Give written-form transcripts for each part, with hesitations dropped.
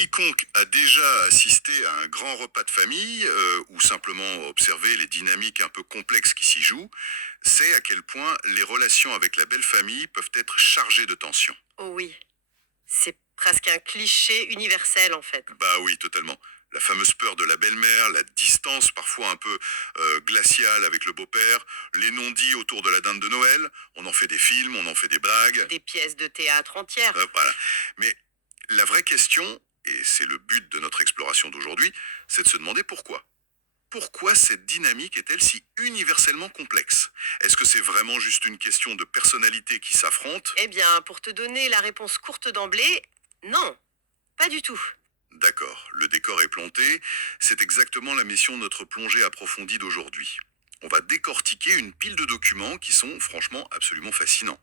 Quiconque a déjà assisté à un grand repas de famille ou simplement observé les dynamiques un peu complexes qui s'y jouent, sait à quel point les relations avec la belle famille peuvent être chargées de tension. Oh oui, c'est presque un cliché universel en fait. Bah oui, totalement. La fameuse peur de la belle-mère, la distance parfois un peu glaciale avec le beau-père, les non-dits autour de la dinde de Noël, on en fait des films, on en fait des blagues, Des pièces de théâtre entières. voilà. Mais la vraie question, et c'est le but de notre exploration d'aujourd'hui, c'est de se demander pourquoi. Pourquoi cette dynamique est-elle si universellement complexe? Est-ce que c'est vraiment juste une question de personnalité qui s'affrontent? Eh bien, pour te donner la réponse courte d'emblée, non, pas du tout. D'accord, le décor est planté, c'est exactement la mission de notre plongée approfondie d'aujourd'hui. On va décortiquer une pile de documents qui sont franchement absolument fascinants.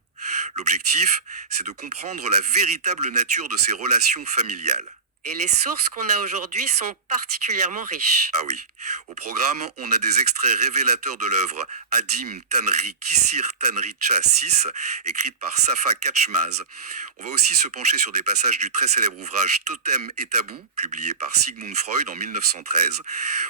L'objectif, c'est de comprendre la véritable nature de ces relations familiales. Et les sources qu'on a aujourd'hui sont particulièrement riches. Ah oui. Au programme, on a des extraits révélateurs de l'œuvre Adim Tanri Kisir Tanricha 6, écrite par Safa Kachmaz. On va aussi se pencher sur des passages du très célèbre ouvrage Totem et Tabou, publié par Sigmund Freud en 1913.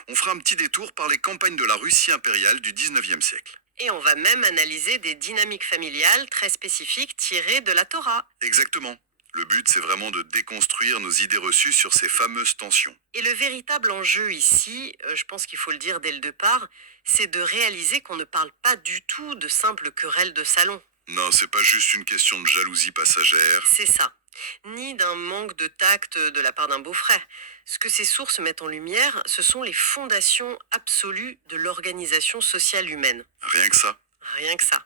On fera un petit détour par les campagnes de la Russie impériale du 19e siècle. Et on va même analyser des dynamiques familiales très spécifiques tirées de la Torah. Exactement. Le but, c'est vraiment de déconstruire nos idées reçues sur ces fameuses tensions. Et le véritable enjeu ici, je pense qu'il faut le dire dès le départ, c'est de réaliser qu'on ne parle pas du tout de simples querelles de salon. Non, c'est pas juste une question de jalousie passagère. C'est ça. Ni d'un manque de tact de la part d'un beau-frère. Ce que ces sources mettent en lumière, ce sont les fondations absolues de l'organisation sociale humaine. Rien que ça. Rien que ça.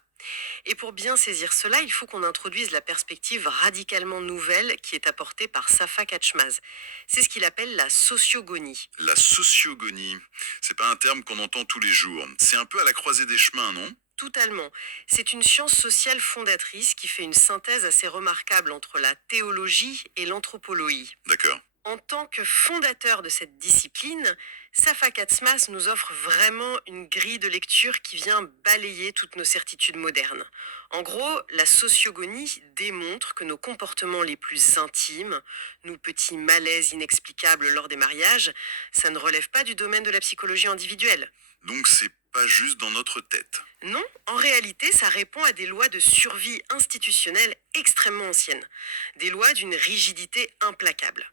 Et pour bien saisir cela, il faut qu'on introduise la perspective radicalement nouvelle qui est apportée par Safa Kachmaz. C'est ce qu'il appelle la sociogonie. La sociogonie, c'est pas un terme qu'on entend tous les jours. C'est un peu à la croisée des chemins, non? Totalement. C'est une science sociale fondatrice qui fait une synthèse assez remarquable entre la théologie et l'anthropologie. D'accord. En tant que fondateur de cette discipline, Safa Katzmas nous offre vraiment une grille de lecture qui vient balayer toutes nos certitudes modernes. En gros, la sociogonie démontre que nos comportements les plus intimes, nos petits malaises inexplicables lors des mariages, ça ne relève pas du domaine de la psychologie individuelle. Donc c'est pas juste dans notre tête. Non, en réalité, ça répond à des lois de survie institutionnelle extrêmement anciennes, des lois d'une rigidité implacable.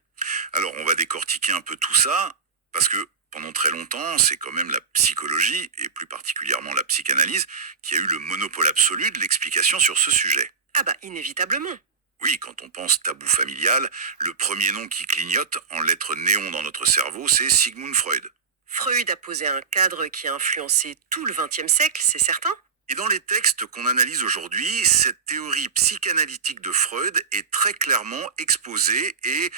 Alors on va décortiquer un peu tout ça, parce que pendant très longtemps, c'est quand même la psychologie, et plus particulièrement la psychanalyse, qui a eu le monopole absolu de l'explication sur ce sujet. Ah bah inévitablement. Oui, quand on pense tabou familial, le premier nom qui clignote en lettres néon dans notre cerveau, c'est Sigmund Freud. Freud a posé un cadre qui a influencé tout le XXe siècle, c'est certain. Et dans les textes qu'on analyse aujourd'hui, cette théorie psychanalytique de Freud est très clairement exposée et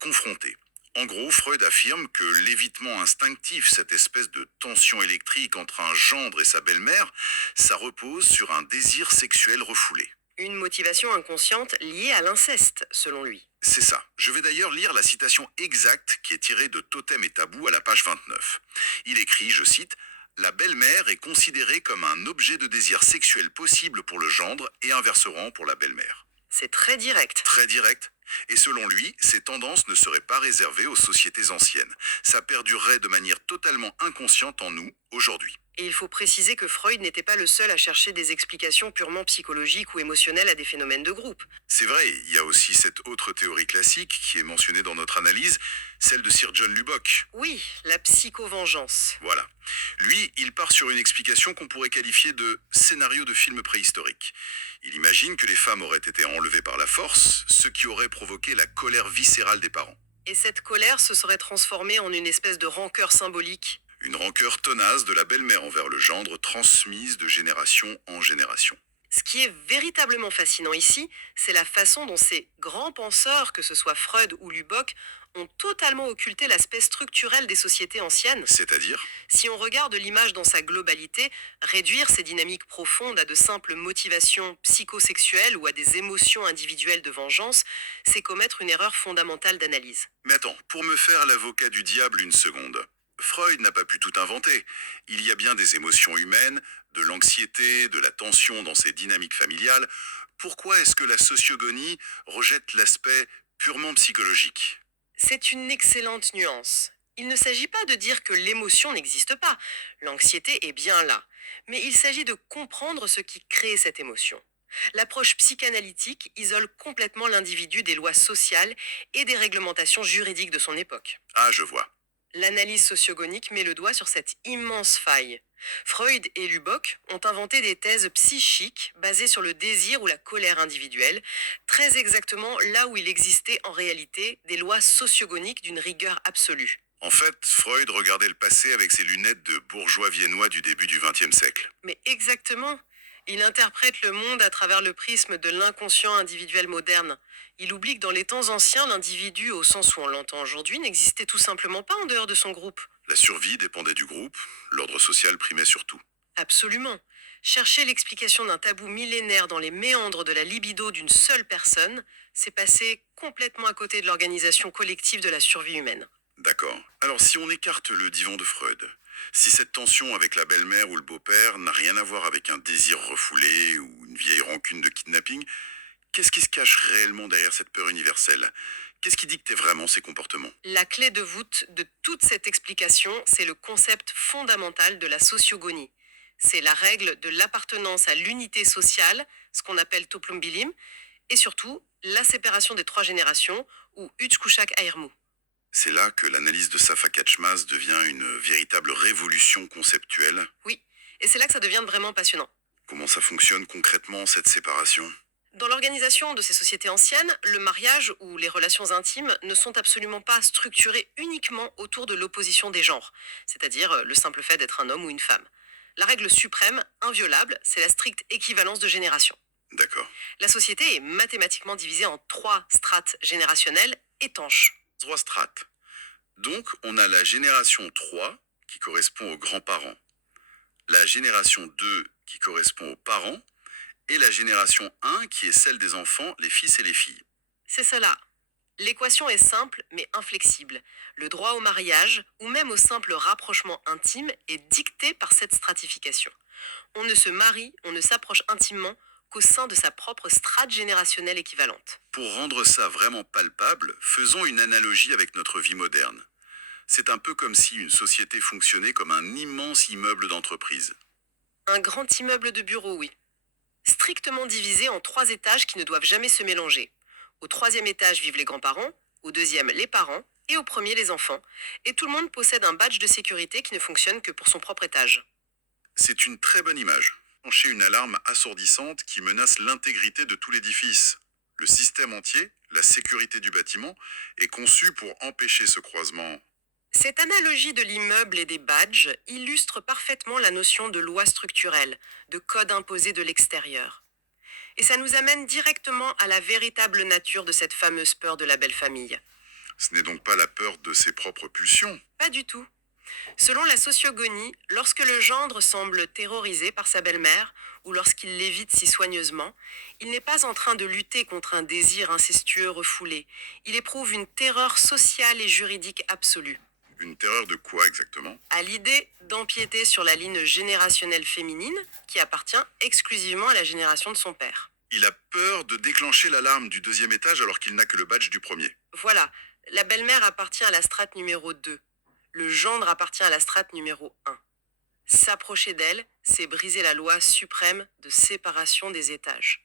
confrontée. En gros, Freud affirme que l'évitement instinctif, cette espèce de tension électrique entre un gendre et sa belle-mère, ça repose sur un désir sexuel refoulé. Une motivation inconsciente liée à l'inceste, selon lui. C'est ça. Je vais d'ailleurs lire la citation exacte qui est tirée de Totem et Tabou à la page 29. Il écrit, je cite, la belle-mère est considérée comme un objet de désir sexuel possible pour le gendre et inversement pour la belle-mère. C'est très direct. Très direct. Et selon lui, ces tendances ne seraient pas réservées aux sociétés anciennes. Ça perdurerait de manière totalement inconsciente en nous, aujourd'hui. Et il faut préciser que Freud n'était pas le seul à chercher des explications purement psychologiques ou émotionnelles à des phénomènes de groupe. C'est vrai, il y a aussi cette autre théorie classique qui est mentionnée dans notre analyse, celle de Sir John Lubbock. Oui, la psychovengeance. Voilà. Lui, il part sur une explication qu'on pourrait qualifier de scénario de film préhistorique. Il imagine que les femmes auraient été enlevées par la force, ce qui aurait provoqué la colère viscérale des parents. Et cette colère se serait transformée en une espèce de rancœur symbolique. Une rancœur tenace de la belle-mère envers le gendre, transmise de génération en génération. Ce qui est véritablement fascinant ici, c'est la façon dont ces grands penseurs, que ce soit Freud ou Lubbock, ont totalement occulté l'aspect structurel des sociétés anciennes. C'est-à-dire, Si on regarde l'image dans sa globalité, réduire ces dynamiques profondes à de simples motivations psychosexuelles ou à des émotions individuelles de vengeance, c'est commettre une erreur fondamentale d'analyse. mais attends, pour me faire l'avocat du diable une seconde. Freud n'a pas pu tout inventer. Il y a bien des émotions humaines, de l'anxiété, de la tension dans ces dynamiques familiales. Pourquoi est-ce que la sociogonie rejette l'aspect purement psychologique? C'est une excellente nuance. Il ne s'agit pas de dire que l'émotion n'existe pas. L'anxiété est bien là. Mais il s'agit de comprendre ce qui crée cette émotion. L'approche psychanalytique isole complètement l'individu des lois sociales et des réglementations juridiques de son époque. Ah, je vois. L'analyse sociogonique met le doigt sur cette immense faille. Freud et Lubbock ont inventé des thèses psychiques basées sur le désir ou la colère individuelle, très exactement là où il existait en réalité des lois sociogoniques d'une rigueur absolue. En fait, Freud regardait le passé avec ses lunettes de bourgeois viennois du début du XXe siècle. Mais exactement, il interprète le monde à travers le prisme de l'inconscient individuel moderne. Il oublie que dans les temps anciens, l'individu, au sens où on l'entend aujourd'hui, n'existait tout simplement pas en dehors de son groupe. La survie dépendait du groupe, l'ordre social primait surtout. Absolument. Chercher l'explication d'un tabou millénaire dans les méandres de la libido d'une seule personne, c'est passer complètement à côté de l'organisation collective de la survie humaine. D'accord. Alors si on écarte le divan de Freud, si cette tension avec la belle-mère ou le beau-père n'a rien à voir avec un désir refoulé ou une vieille rancune de kidnapping, qu'est-ce qui se cache réellement derrière cette peur universelle? Qu'est-ce qui dictait vraiment ces comportements? La clé de voûte de toute cette explication, c'est le concept fondamental de la sociogonie. C'est la règle de l'appartenance à l'unité sociale, ce qu'on appelle toplumbilim, et surtout la séparation des trois générations, ou Utskouchak Ayrmou. C'est là que l'analyse de Safa Katchmas devient une véritable révolution conceptuelle. Oui, et c'est là que ça devient vraiment passionnant. Comment ça fonctionne concrètement, cette séparation? Dans l'organisation de ces sociétés anciennes, le mariage ou les relations intimes ne sont absolument pas structurées uniquement autour de l'opposition des genres, c'est-à-dire le simple fait d'être un homme ou une femme. La règle suprême, inviolable, c'est la stricte équivalence de génération. D'accord. La société est mathématiquement divisée en trois strates générationnelles étanches. Trois strates. Donc, on a la génération 3 qui correspond aux grands-parents, la génération 2 qui correspond aux parents, et la génération 1 qui est celle des enfants, les fils et les filles. C'est cela. L'équation est simple mais inflexible. Le droit au mariage, ou même au simple rapprochement intime, est dicté par cette stratification. On ne se marie, on ne s'approche intimement qu'au sein de sa propre strate générationnelle équivalente. Pour rendre ça vraiment palpable, faisons une analogie avec notre vie moderne. C'est un peu comme si une société fonctionnait comme un immense immeuble d'entreprise. Un grand immeuble de bureaux, oui. Strictement divisé en trois étages qui ne doivent jamais se mélanger. Au troisième étage vivent les grands-parents, au deuxième les parents et au premier les enfants. Et tout le monde possède un badge de sécurité qui ne fonctionne que pour son propre étage. C'est une très bonne image. Enchez une alarme assourdissante qui menace l'intégrité de tout l'édifice. Le système entier, la sécurité du bâtiment, est conçu pour empêcher ce croisement. Cette analogie de l'immeuble et des badges illustre parfaitement la notion de loi structurelle, de code imposé de l'extérieur. Et ça nous amène directement à la véritable nature de cette fameuse peur de la belle famille. Ce n'est donc pas la peur de ses propres pulsions. Pas du tout. Selon la sociogonie, lorsque le gendre semble terrorisé par sa belle-mère, ou lorsqu'il l'évite si soigneusement, il n'est pas en train de lutter contre un désir incestueux refoulé. Il éprouve une terreur sociale et juridique absolue. Une terreur de quoi exactement? À l'idée d'empiéter sur la ligne générationnelle féminine qui appartient exclusivement à la génération de son père. Il a peur de déclencher l'alarme du deuxième étage alors qu'il n'a que le badge du premier. Voilà, la belle-mère appartient à la strate numéro 2. Le gendre appartient à la strate numéro 1. S'approcher d'elle, c'est briser la loi suprême de séparation des étages.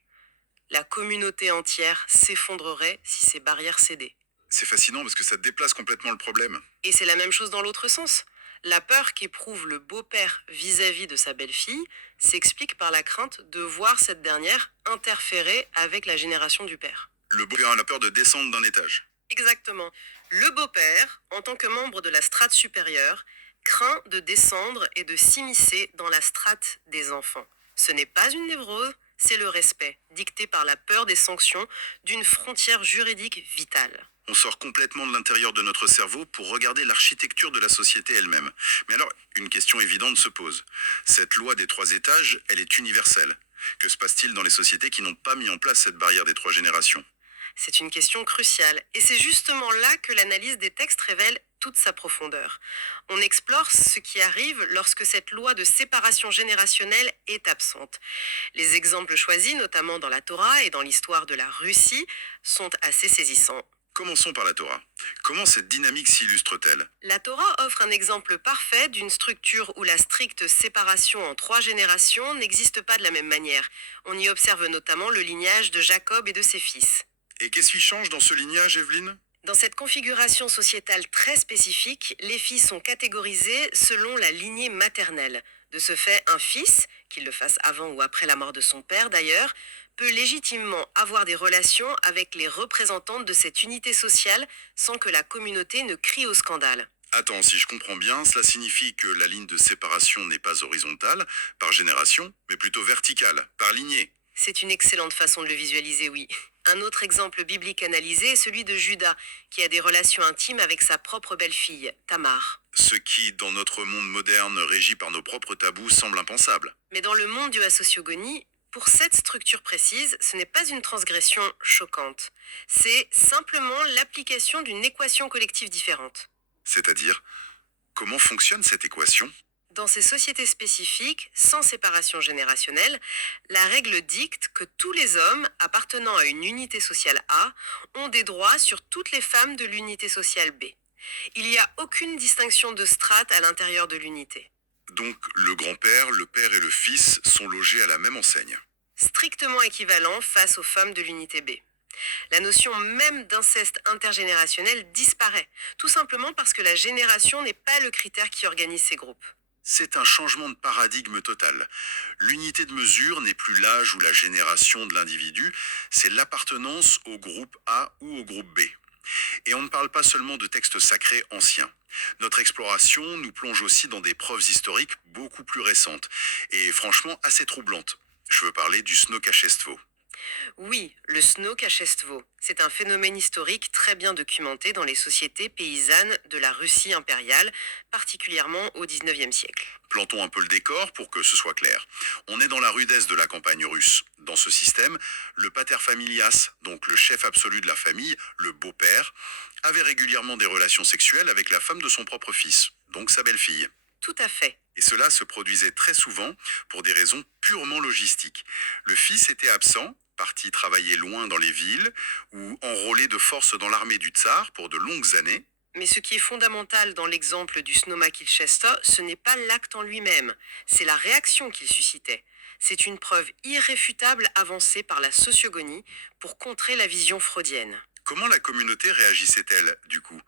La communauté entière s'effondrerait si ces barrières cédaient. C'est fascinant parce que ça déplace complètement le problème. Et c'est la même chose dans l'autre sens. La peur qu'éprouve le beau-père vis-à-vis de sa belle-fille s'explique par la crainte de voir cette dernière interférer avec la génération du père. Le beau-père a peur de descendre d'un étage. Exactement. Le beau-père, en tant que membre de la strate supérieure, craint de descendre et de s'immiscer dans la strate des enfants. Ce n'est pas une névrose, c'est le respect, dicté par la peur des sanctions d'une frontière juridique vitale. On sort complètement de l'intérieur de notre cerveau pour regarder l'architecture de la société elle-même. Mais alors, une question évidente se pose. Cette loi des 3 étages, elle est universelle. Que se passe-t-il dans les sociétés qui n'ont pas mis en place cette barrière des 3 générations? C'est une question cruciale, et c'est justement là que l'analyse des textes révèle toute sa profondeur. On explore ce qui arrive lorsque cette loi de séparation générationnelle est absente. Les exemples choisis, notamment dans la Torah et dans l'histoire de la Russie, sont assez saisissants. Commençons par la Torah. Comment cette dynamique s'illustre-t-elle? La Torah offre un exemple parfait d'une structure où la stricte séparation en 3 générations n'existe pas de la même manière. On y observe notamment le lignage de Jacob et de ses fils. Et qu'est-ce qui change dans ce lignage, Evelyne? Dans cette configuration sociétale très spécifique, les fils sont catégorisés selon la lignée maternelle. De ce fait, un fils, qu'il le fasse avant ou après la mort de son père d'ailleurs, peut légitimement avoir des relations avec les représentantes de cette unité sociale sans que la communauté ne crie au scandale. Attends, si je comprends bien, cela signifie que la ligne de séparation n'est pas horizontale, par génération, mais plutôt verticale, par lignée. C'est une excellente façon de le visualiser, oui. Un autre exemple biblique analysé est celui de Judas, qui a des relations intimes avec sa propre belle-fille, Tamar. Ce qui, dans notre monde moderne, régi par nos propres tabous, semble impensable. Mais dans le monde de la sociogonie, pour cette structure précise, ce n'est pas une transgression choquante. C'est simplement l'application d'une équation collective différente. C'est-à-dire, comment fonctionne cette équation? Dans ces sociétés spécifiques, sans séparation générationnelle, la règle dicte que tous les hommes appartenant à une unité sociale A ont des droits sur toutes les femmes de l'unité sociale B. Il n'y a aucune distinction de strate à l'intérieur de l'unité. Donc, le grand-père, le père et le fils sont logés à la même enseigne. Strictement équivalent face aux femmes de l'unité B. La notion même d'inceste intergénérationnel disparaît, tout simplement parce que la génération n'est pas le critère qui organise ces groupes. C'est un changement de paradigme total. L'unité de mesure n'est plus l'âge ou la génération de l'individu, c'est l'appartenance au groupe A ou au groupe B. Et on ne parle pas seulement de textes sacrés anciens. Notre exploration nous plonge aussi dans des preuves historiques beaucoup plus récentes, et franchement assez troublantes. Je veux parler du Snokashestvo. Oui, le Snokashestvo, c'est un phénomène historique très bien documenté dans les sociétés paysannes de la Russie impériale, particulièrement au XIXe siècle. Plantons un peu le décor pour que ce soit clair. On est dans la rudesse de la campagne russe. Dans ce système, le pater familias, donc le chef absolu de la famille, le beau-père, avait régulièrement des relations sexuelles avec la femme de son propre fils, donc sa belle-fille. Tout à fait. Et cela se produisait très souvent pour des raisons purement logistiques. Le fils était absent, parti travailler loin dans les villes, ou enrôlé de force dans l'armée du tsar pour de longues années. Mais ce qui est fondamental dans l'exemple du Snowmakhilchesto, ce n'est pas l'acte en lui-même, c'est la réaction qu'il suscitait. C'est une preuve irréfutable avancée par la sociogonie pour contrer la vision freudienne. Comment la communauté réagissait-elle, du coup?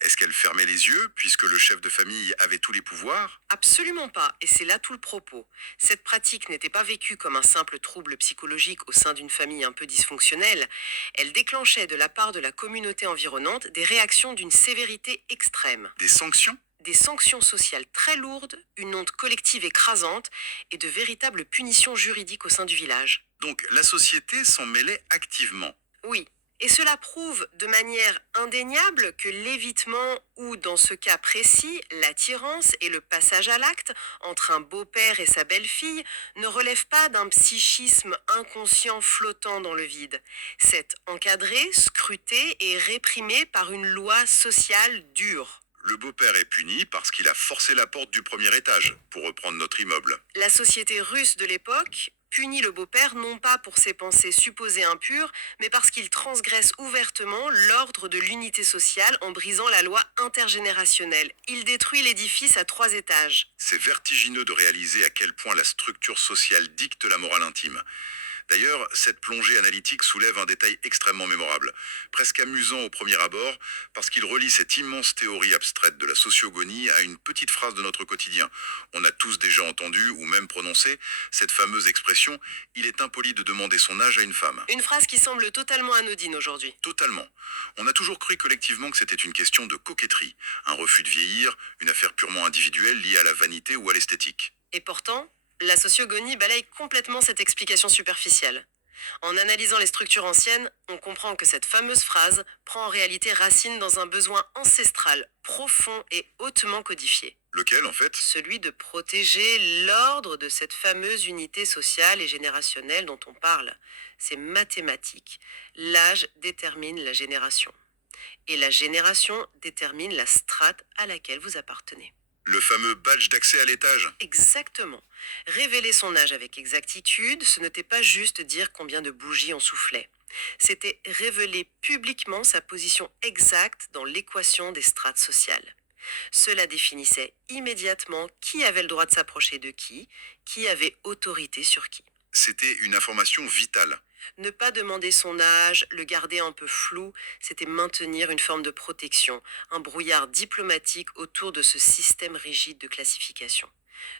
Est-ce qu'elle fermait les yeux, puisque le chef de famille avait tous les pouvoirs? Absolument pas, et c'est là tout le propos. Cette pratique n'était pas vécue comme un simple trouble psychologique au sein d'une famille un peu dysfonctionnelle, elle déclenchait de la part de la communauté environnante des réactions d'une sévérité extrême. Des sanctions? Des sanctions sociales très lourdes, une honte collective écrasante et de véritables punitions juridiques au sein du village. Donc la société s'en mêlait activement. Oui, et cela prouve de manière indéniable que l'évitement ou, dans ce cas précis, l'attirance et le passage à l'acte entre un beau-père et sa belle-fille ne relèvent pas d'un psychisme inconscient flottant dans le vide. C'est encadré, scruté et réprimé par une loi sociale dure. Le beau-père est puni parce qu'il a forcé la porte du premier étage, pour reprendre notre immeuble. La société russe de l'époque punit le beau-père non pas pour ses pensées supposées impures, mais parce qu'il transgresse ouvertement l'ordre de l'unité sociale en brisant la loi intergénérationnelle. Il détruit l'édifice à 3 étages. C'est vertigineux de réaliser à quel point la structure sociale dicte la morale intime. D'ailleurs, cette plongée analytique soulève un détail extrêmement mémorable, presque amusant au premier abord, parce qu'il relie cette immense théorie abstraite de la sociogonie à une petite phrase de notre quotidien. On a tous déjà entendu, ou même prononcé, cette fameuse expression « il est impoli de demander son âge à une femme ». Une phrase qui semble totalement anodine aujourd'hui. Totalement. On a toujours cru collectivement que c'était une question de coquetterie, un refus de vieillir, une affaire purement individuelle liée à la vanité ou à l'esthétique. Et pourtant, la sociogonie balaye complètement cette explication superficielle. En analysant les structures anciennes, on comprend que cette fameuse phrase prend en réalité racine dans un besoin ancestral, profond et hautement codifié. Lequel, en fait? Celui de protéger l'ordre de cette fameuse unité sociale et générationnelle dont on parle. C'est mathématique. L'âge détermine la génération. Et la génération détermine la strate à laquelle vous appartenez. Le fameux badge d'accès à l'étage. Exactement. Révéler son âge avec exactitude, ce n'était pas juste dire combien de bougies on soufflait. C'était révéler publiquement sa position exacte dans l'équation des strates sociales. Cela définissait immédiatement qui avait le droit de s'approcher de qui avait autorité sur qui. C'était une information vitale. Ne pas demander son âge, le garder un peu flou, c'était maintenir une forme de protection, un brouillard diplomatique autour de ce système rigide de classification.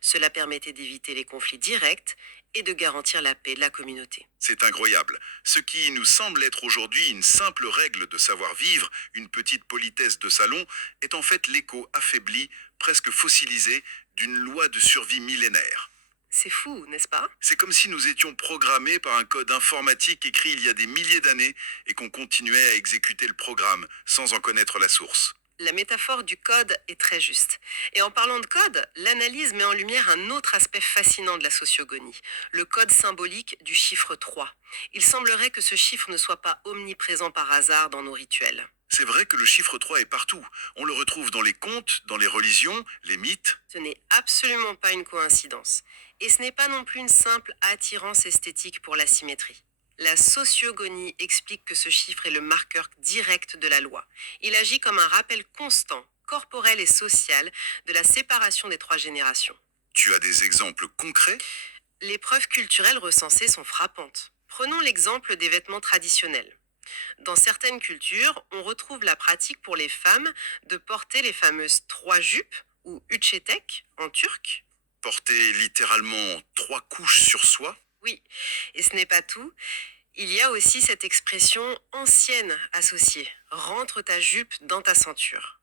Cela permettait d'éviter les conflits directs et de garantir la paix de la communauté. C'est incroyable. Ce qui nous semble être aujourd'hui une simple règle de savoir-vivre, une petite politesse de salon, est en fait l'écho affaibli, presque fossilisé, d'une loi de survie millénaire. C'est fou, n'est-ce pas? C'est comme si nous étions programmés par un code informatique écrit il y a des milliers d'années et qu'on continuait à exécuter le programme sans en connaître la source. La métaphore du code est très juste. Et en parlant de code, l'analyse met en lumière un autre aspect fascinant de la sociogonie, le code symbolique du chiffre 3. Il semblerait que ce chiffre ne soit pas omniprésent par hasard dans nos rituels. C'est vrai que le chiffre 3 est partout. On le retrouve dans les contes, dans les religions, les mythes. Ce n'est absolument pas une coïncidence. Et ce n'est pas non plus une simple attirance esthétique pour la symétrie. La sociogonie explique que ce chiffre est le marqueur direct de la loi. Il agit comme un rappel constant, corporel et social, de la séparation des trois générations. Tu as des exemples concrets? Les preuves culturelles recensées sont frappantes. Prenons l'exemple des vêtements traditionnels. Dans certaines cultures, on retrouve la pratique pour les femmes de porter les fameuses trois jupes, ou ütchetek en turc. Porter littéralement 3 couches sur soi? Oui, et ce n'est pas tout. Il y a aussi cette expression ancienne associée. Rentre ta jupe dans ta ceinture.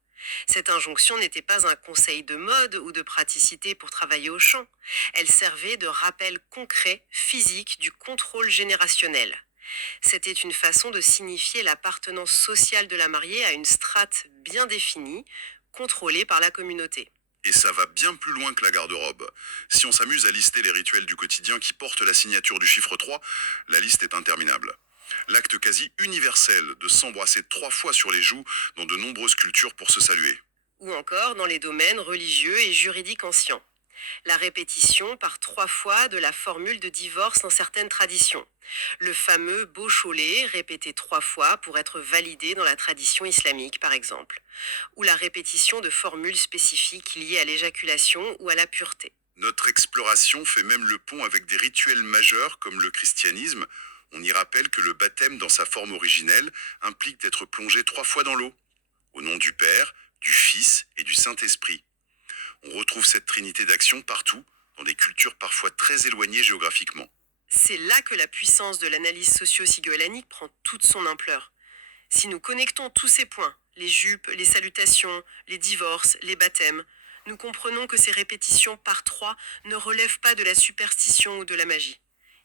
Cette injonction n'était pas un conseil de mode ou de praticité pour travailler au champ. Elle servait de rappel concret, physique, du contrôle générationnel. C'était une façon de signifier l'appartenance sociale de la mariée à une strate bien définie, contrôlée par la communauté. Et ça va bien plus loin que la garde-robe. Si on s'amuse à lister les rituels du quotidien qui portent la signature du chiffre 3, la liste est interminable. L'acte quasi universel de s'embrasser 3 fois sur les joues dans de nombreuses cultures pour se saluer. Ou encore dans les domaines religieux et juridiques anciens. La répétition par 3 fois de la formule de divorce dans certaines traditions. Le fameux Beaucholet, répété 3 fois pour être validé dans la tradition islamique par exemple. Ou la répétition de formules spécifiques liées à l'éjaculation ou à la pureté. Notre exploration fait même le pont avec des rituels majeurs comme le christianisme. On y rappelle que le baptême dans sa forme originelle implique d'être plongé 3 fois dans l'eau. Au nom du Père, du Fils et du Saint-Esprit. On retrouve cette trinité d'action partout, dans des cultures parfois très éloignées géographiquement. C'est là que la puissance de l'analyse socio-sigolanique prend toute son ampleur. Si nous connectons tous ces points, les jupes, les salutations, les divorces, les baptêmes, nous comprenons que ces répétitions par 3 ne relèvent pas de la superstition ou de la magie.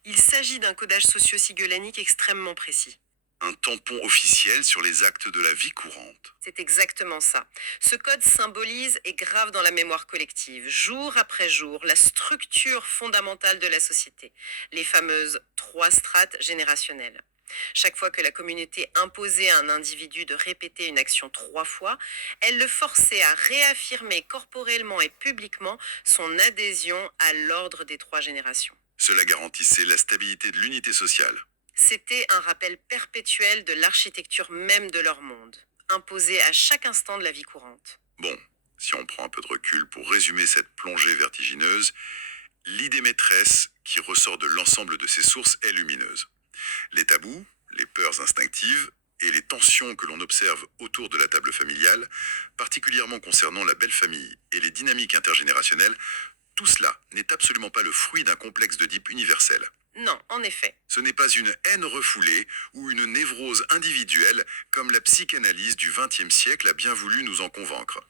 Il s'agit d'un codage socio-sigolanique extrêmement précis. Un tampon officiel sur les actes de la vie courante. C'est exactement ça. Ce code symbolise et grave dans la mémoire collective, jour après jour, la structure fondamentale de la société, les fameuses 3 strates générationnelles. Chaque fois que la communauté imposait à un individu de répéter une action 3 fois, elle le forçait à réaffirmer corporellement et publiquement son adhésion à l'ordre des 3 générations. Cela garantissait la stabilité de l'unité sociale. C'était un rappel perpétuel de l'architecture même de leur monde, imposé à chaque instant de la vie courante. Bon, si on prend un peu de recul pour résumer cette plongée vertigineuse, l'idée maîtresse qui ressort de l'ensemble de ces sources est lumineuse. Les tabous, les peurs instinctives et les tensions que l'on observe autour de la table familiale, particulièrement concernant la belle famille et les dynamiques intergénérationnelles, tout cela n'est absolument pas le fruit d'un complexe d'Oedipe universel. Non, en effet. Ce n'est pas une haine refoulée ou une névrose individuelle comme la psychanalyse du XXe siècle a bien voulu nous en convaincre.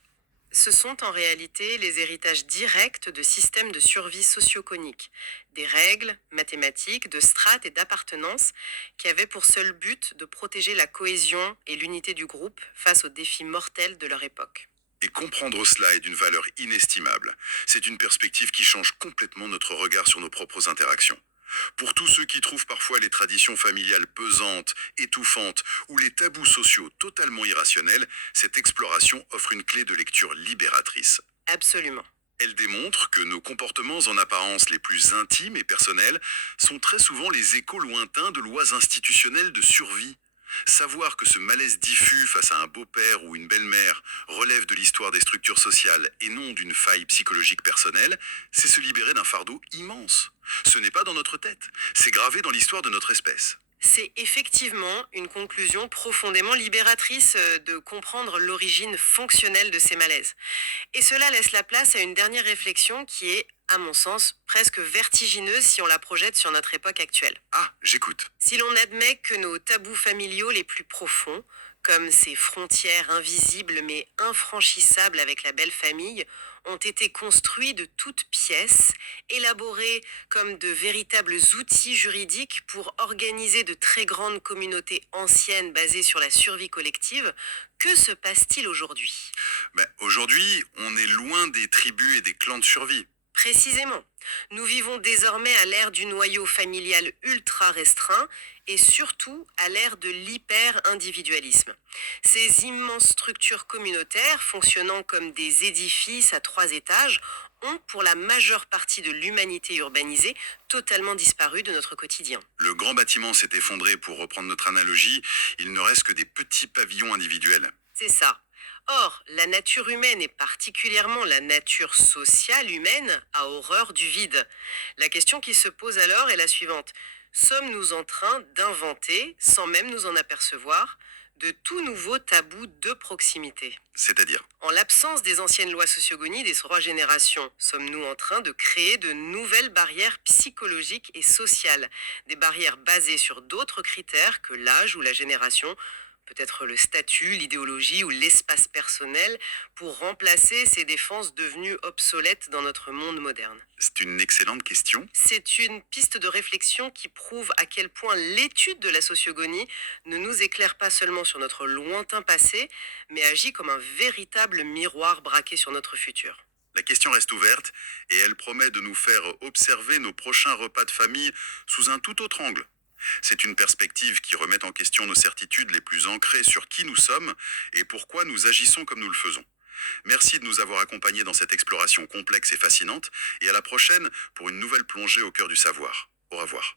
Ce sont en réalité les héritages directs de systèmes de survie socio-coniques, des règles mathématiques, de strates et d'appartenance qui avaient pour seul but de protéger la cohésion et l'unité du groupe face aux défis mortels de leur époque. Et comprendre cela est d'une valeur inestimable. C'est une perspective qui change complètement notre regard sur nos propres interactions. Pour tous ceux qui trouvent parfois les traditions familiales pesantes, étouffantes ou les tabous sociaux totalement irrationnels, cette exploration offre une clé de lecture libératrice. Absolument. Elle démontre que nos comportements en apparence les plus intimes et personnels sont très souvent les échos lointains de lois institutionnelles de survie. Savoir que ce malaise diffus face à un beau-père ou une belle-mère relève de l'histoire des structures sociales et non d'une faille psychologique personnelle, c'est se libérer d'un fardeau immense. Ce n'est pas dans notre tête, c'est gravé dans l'histoire de notre espèce. C'est effectivement une conclusion profondément libératrice de comprendre l'origine fonctionnelle de ces malaises. Et cela laisse la place à une dernière réflexion qui est, à mon sens, presque vertigineuse si on la projette sur notre époque actuelle. Ah, j'écoute. Si l'on admet que nos tabous familiaux les plus profonds, comme ces frontières invisibles mais infranchissables avec la belle famille, ont été construits de toutes pièces, élaborés comme de véritables outils juridiques pour organiser de très grandes communautés anciennes basées sur la survie collective, que se passe-t-il aujourd'hui? Aujourd'hui, on est loin des tribus et des clans de survie. Précisément, nous vivons désormais à l'ère du noyau familial ultra restreint et surtout à l'ère de l'hyper-individualisme. Ces immenses structures communautaires, fonctionnant comme des édifices à 3 étages, ont pour la majeure partie de l'humanité urbanisée totalement disparu de notre quotidien. Le grand bâtiment s'est effondré, pour reprendre notre analogie, il ne reste que des petits pavillons individuels. C'est ça. Or, la nature humaine et particulièrement la nature sociale humaine a horreur du vide. La question qui se pose alors est la suivante. Sommes-nous en train d'inventer, sans même nous en apercevoir, de tout nouveaux tabous de proximité? C'est-à-dire, En l'absence des anciennes lois sociogonies des 3 générations, sommes-nous en train de créer de nouvelles barrières psychologiques et sociales, des barrières basées sur d'autres critères que l'âge ou la génération, peut-être le statut, l'idéologie ou l'espace personnel, pour remplacer ces défenses devenues obsolètes dans notre monde moderne? c'est une excellente question. C'est une piste de réflexion qui prouve à quel point l'étude de la sociogonie ne nous éclaire pas seulement sur notre lointain passé, mais agit comme un véritable miroir braqué sur notre futur. La question reste ouverte et elle promet de nous faire observer nos prochains repas de famille sous un tout autre angle. C'est une perspective qui remet en question nos certitudes les plus ancrées sur qui nous sommes et pourquoi nous agissons comme nous le faisons. Merci de nous avoir accompagnés dans cette exploration complexe et fascinante, et à la prochaine pour une nouvelle plongée au cœur du savoir. Au revoir.